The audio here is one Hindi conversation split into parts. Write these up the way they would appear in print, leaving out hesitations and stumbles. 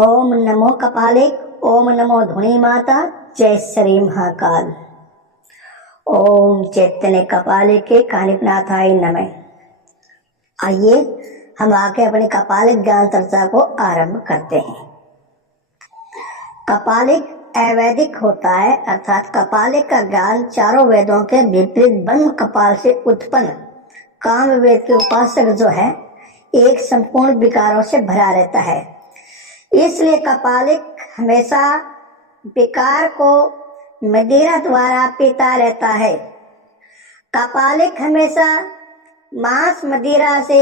ओम नमो कपालिक, ओम नमो धुनी माता, जय श्री महाकाल। ओम चैतन्य कपालिके कानिपनाथाय नमः। आइए हम आके अपनी कपालिक ज्ञान चर्चा को आरंभ करते हैं। कपालिक अवैदिक होता है, अर्थात कपालिक का ज्ञान चारों वेदों के विपरीत ब्रह्म कपाल से उत्पन्न काम वेद के उपासक जो है एक संपूर्ण विकारों से भरा रहता है। इसलिए कपालिक हमेशा विकार को मदिरा द्वारा पीता रहता है। कपालिक हमेशा मांस मदिरा से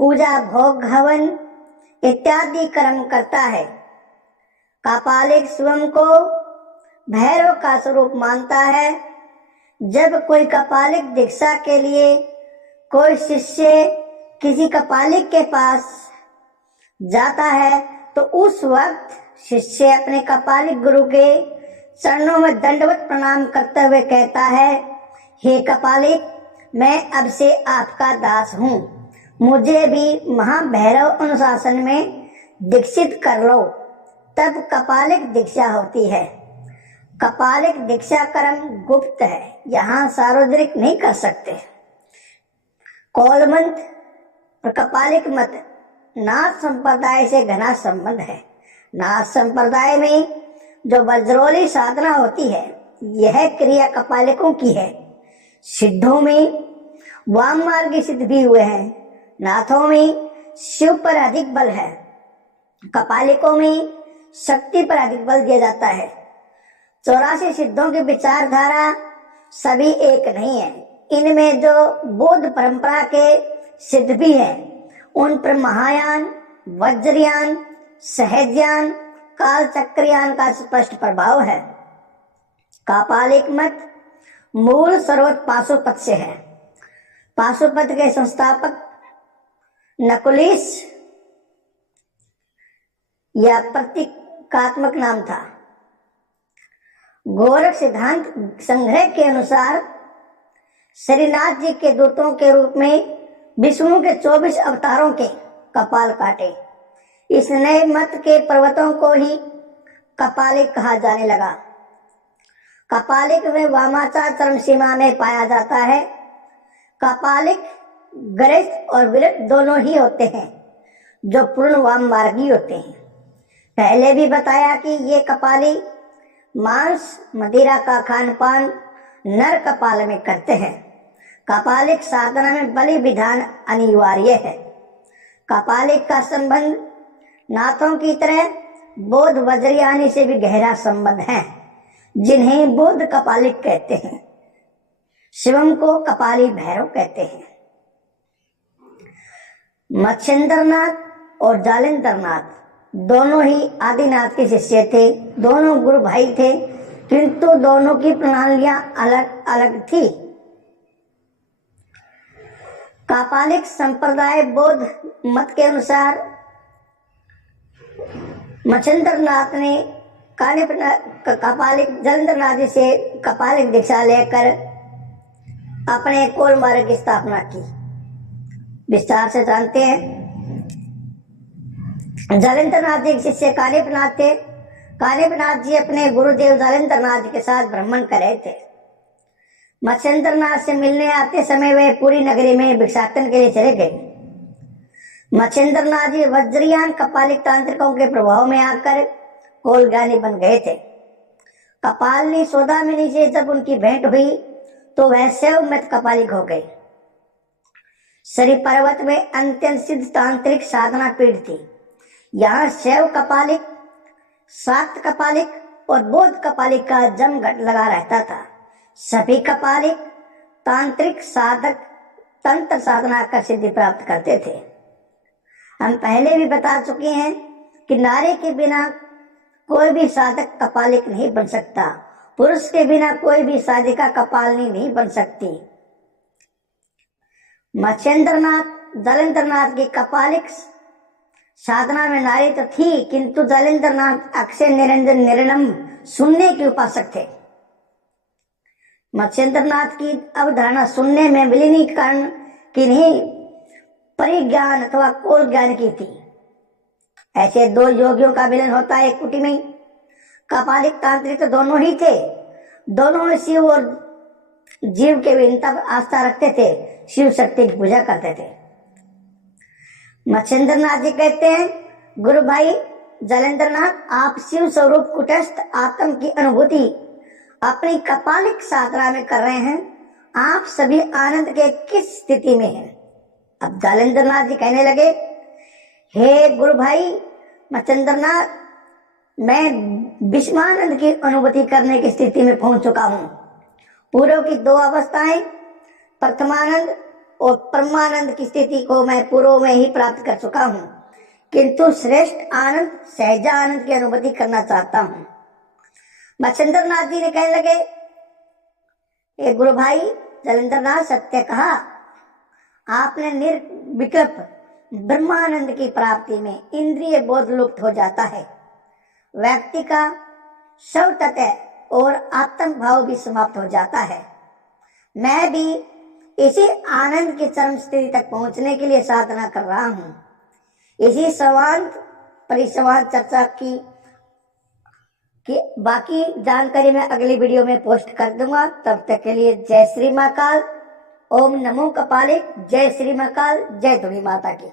पूजा भोग हवन इत्यादि कर्म करता है। कपालिक स्वयं को भैरव का स्वरूप मानता है। जब कोई कपालिक दीक्षा के लिए कोई शिष्य किसी कपालिक के पास जाता है तो उस वक्त शिष्य अपने कपालिक गुरु के चरणों में दंडवत प्रणाम करते हुए कहता है, हे कपालिक, मैं अब से आपका दास हूँ, मुझे भी महाभैरव अनुशासन में दीक्षित कर लो। तब कपालिक दीक्षा होती है। कपालिक दीक्षा कर्म गुप्त है, यहाँ सार्वजनिक नहीं कर सकते। कौलमंत्र और कपालिक मत नाथ संप्रदाय से घना संबंध है। नाथ संप्रदाय में जो वज्रोली साधना होती है, यह क्रिया कपालिकों की है। सिद्धों में वाम मार्ग सिद्ध भी हुए हैं। नाथों में शिव पर अधिक बल है, कपालिकों में शक्ति पर अधिक बल दिया जाता है। 84 सिद्धों की विचारधारा सभी एक नहीं है। इनमें जो बौद्ध परंपरा के सिद्ध भी हैं, उन पर महायान, वज्रयान, सहजयान, काल चक्रयान का स्पष्ट प्रभाव है। कपालिक मत मूल स्रोत पाशुपत से है। पाशुपत के संस्थापक नकुलिस या प्रतीकात्मक नाम था। गोरख सिद्धांत संग्रह के अनुसार श्रीनाथ जी के दूतों के रूप में विष्णु के 24 अवतारों के कपाल काटे। इस नए मत के पर्वतों को ही कपालिक कहा जाने लगा। कपालिक में वामाचार चरम सीमा में पाया जाता है। कपालिक गृहस्थ और विरक्त दोनों ही होते हैं, जो पूर्ण वाम मार्गी होते हैं। पहले भी बताया कि ये कपाली मांस मदिरा का खान पान नर कपाल में करते हैं। कपालिक साधना में बलि विधान अनिवार्य है। कपालिक का संबंध नाथों की तरह बौद्ध वज्रयानी से भी गहरा संबंध है, जिन्हें बौद्ध कपालिक कहते हैं। शिवम को कपाली भैरव कहते हैं। मत्स्येंद्रनाथ और जालेंद्रनाथ दोनों ही आदिनाथ के शिष्य थे। दोनों गुरु भाई थे, किंतु दोनों की प्रणालियां अलग अलग थी। कपालिक संप्रदाय बौद्ध मत के अनुसार मत्स्येंद्रनाथ ने कपालिक जलेंद्रनाथ जी से कपालिक दीक्षा लेकर अपने कोल मार्ग की स्थापना की। विस्तार से जानते हैं। जलेंद्रनाथ जी के शिष्य कानिपनाथ थे। कानिपनाथ जी अपने गुरुदेव जलेंद्रनाथ जी के साथ भ्रमण कर रहे थे। मत्स्येंद्रनाथ से मिलने आते समय वे पूरी नगरी में भिक्षाटन के लिए चले गए। मत्स्येंद्रनाथ जी वज्रयान कपालिक तांत्रिकों के प्रभाव में आकर कोलज्ञानी बन गए थे। कपालिनी सौदामिनी से जब उनकी भेंट हुई तो वह शैव मत कपालिक हो गए। श्री पर्वत में अत्यंत सिद्ध तांत्रिक साधना पीठ थी। यहाँ शैव कपालिक, शाक्त कपालिक और बौद्ध कपालिक का जमघट लगा रहता था। सभी कपालिक तांत्रिक साधक तंत्र साधना कर सिद्धि प्राप्त करते थे। हम पहले भी बता चुके हैं कि नारी के बिना कोई भी साधक कपालिक नहीं बन सकता। पुरुष के बिना कोई भी साधिका कपालिनी नहीं बन सकती। मत्स्येंद्रनाथ जलेंद्रनाथ की कपालिक साधना में नारी तो थी, किंतु जलेंद्रनाथ अक्षय निरंजन निर्णम सुनने के उपासक थे। मत्स्येंद्रनाथ की अवधारणा सुनने में विलीनीकरण की नहीं, परिज्ञान अथवा कोल ज्ञान की थी। ऐसे दो योगियों का मिलन होता है एक कुटी में। कपालिक तांत्रिक तो दोनों ही थे, दोनों शिव और जीव के विनता पर आस्था रखते थे, शिव शक्ति की पूजा करते थे। मच्छिंद्र नाथ जी कहते हैं, गुरु भाई जलेंद्र नाथ, आप शिव स्वरूप कुटस्थ आत्म की अनुभूति अपनी कपालिक साधना में कर रहे हैं, आप सभी आनंद के किस स्थिति में हैं? अब जलेंद्र नाथ जी कहने लगे, हे गुरु भाई मच्छिंद्र नाथ, मैं विषमानंद की अनुभूति करने की स्थिति में पहुंच चुका हूं। पूर्व की दो अवस्थाएं, प्रथमानंद और परमानंद की स्थिति को मैं पूर्व में ही प्राप्त कर चुका हूं, किंतु श्रेष्ठ आनंद सहजानंद की अनुभूति करना चाहता हूं। मच्छिंद्र नाथ जी ने कहने लगे, ये गुरु भाई जलेंद्र नाथ, सत्य कहा, आपने निर्विकल्प ब्रह्मानंद की प्राप्ति में इंद्रिय बोध लुप्त हो जाता है, व्यक्ति का शव तत्व और आत्म भाव भी समाप्त हो जाता है। मैं भी इसी आनंद की चरम स्थिति तक पहुंचने के लिए साधना कर रहा हूं। इसी संवाद परिसंवाद चर्चा की बाकी जानकारी मैं अगली वीडियो में पोस्ट कर दूंगा। तब तक के लिए जय श्री महाकाल, ओम नमो कपालिक, जय श्री महाकाल, जय धुनी माता की।